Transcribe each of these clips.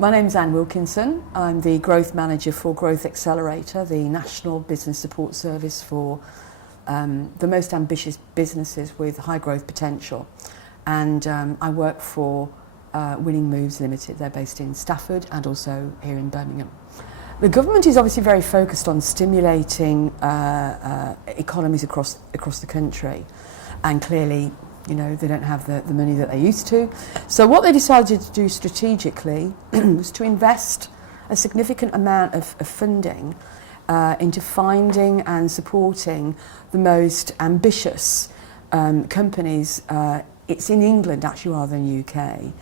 My name's Anne Wilkinson. I'm the Growth Manager for GrowthAccelerator, the National Business Support Service for the most ambitious businesses with high growth potential. And I work for Winning Moves Limited. They're based in Stafford and also here in Birmingham. The government is obviously very focused on stimulating economies across the country, and clearly, you know, they don't have the money that they used to. So what they decided to do strategically was to invest a significant amount of funding into finding and supporting the most ambitious companies. It's in England actually rather than UK.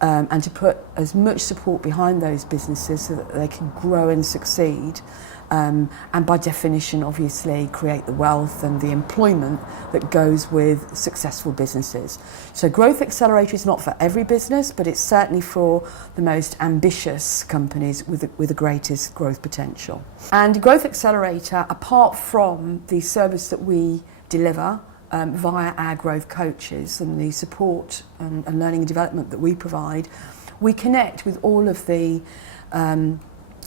And to put as much support behind those businesses so that they can grow and succeed, and by definition obviously create the wealth and the employment that goes with successful businesses. So Growth Accelerator is not for every business, but it's certainly for the most ambitious companies with the greatest growth potential. And Growth Accelerator, apart from the service that we deliver via our growth coaches and the support and learning and development that we provide, we connect with all of the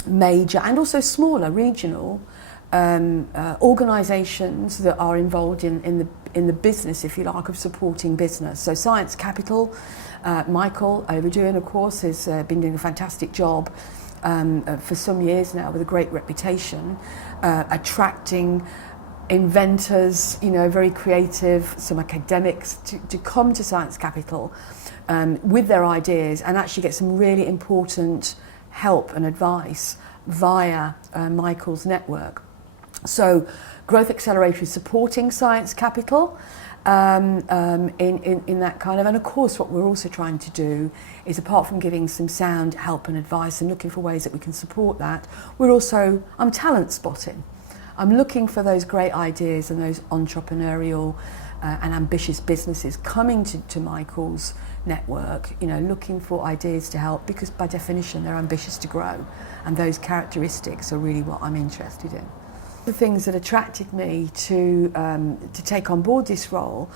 major and also smaller regional organisations that are involved in the business, if you like, of supporting business. So Science Capital, Michael Overdoing, of course, has been doing a fantastic job for some years now with a great reputation, attracting inventors, you know, very creative, some academics to come to Science Capital with their ideas and actually get some really important help and advice via Michael's network. So Growth Accelerator is supporting Science Capital in that kind of, and of course what we're also trying to do is, apart from giving some sound help and advice and looking for ways that we can support that, I'm talent spotting. I'm looking for those great ideas and those entrepreneurial and ambitious businesses coming to Michael's network, you know, looking for ideas to help, because by definition they're ambitious to grow, and those characteristics are really what I'm interested in. The things that attracted me to take on board this role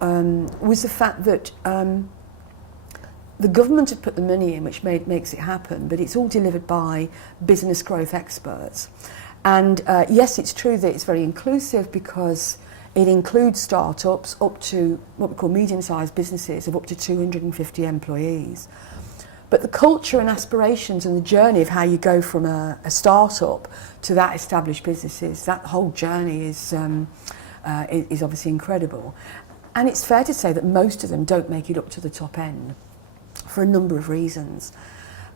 was the fact that the government had put the money in, which makes it happen, but it's all delivered by business growth experts. And yes, it's true that it's very inclusive because it includes startups up to what we call medium-sized businesses of up to 250 employees. But the culture and aspirations and the journey of how you go from a startup to that established businesses, that whole journey is obviously incredible. And it's fair to say that most of them don't make it up to the top end for a number of reasons.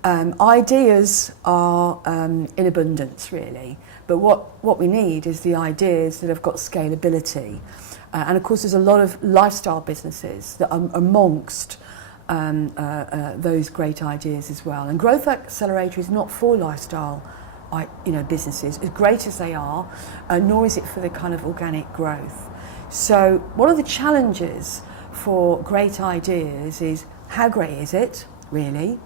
Ideas are in abundance, really, but what we need is the ideas that have got scalability. And of course there's a lot of lifestyle businesses that are amongst those great ideas as well. And Growth Accelerator is not for lifestyle businesses, as great as they are, nor is it for the kind of organic growth. So one of the challenges for great ideas is, how great is it, really?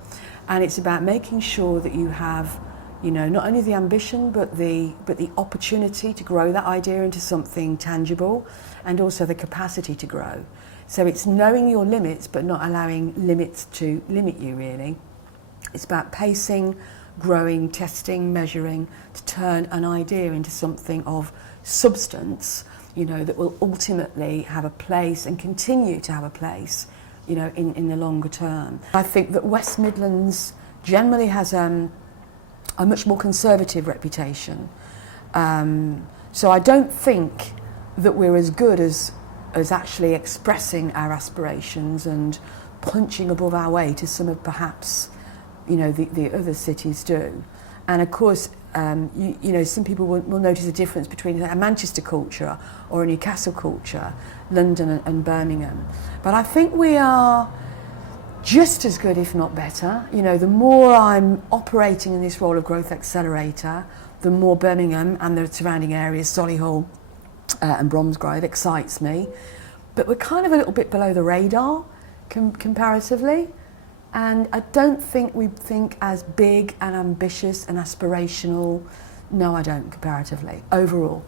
And it's about making sure that you have, you know, not only the ambition but the opportunity to grow that idea into something tangible, and also the capacity to grow. So it's knowing your limits but not allowing limits to limit you, really. It's about pacing, growing, testing, measuring to turn an idea into something of substance, you know, that will ultimately have a place and continue to have a place, you know, in the longer term. I think that West Midlands generally has a much more conservative reputation. So I don't think that we're as good as actually expressing our aspirations and punching above our weight as some of perhaps, you know, the other cities do. And of course, you know, some people will notice a difference between a Manchester culture or a Newcastle culture, London and Birmingham. But I think we are just as good, if not better. You know, the more I'm operating in this role of Growth Accelerator, the more Birmingham and the surrounding areas, Solihull and Bromsgrove, excites me. But we're kind of a little bit below the radar comparatively. And I don't think we think as big and ambitious and aspirational. No, I don't, comparatively, overall.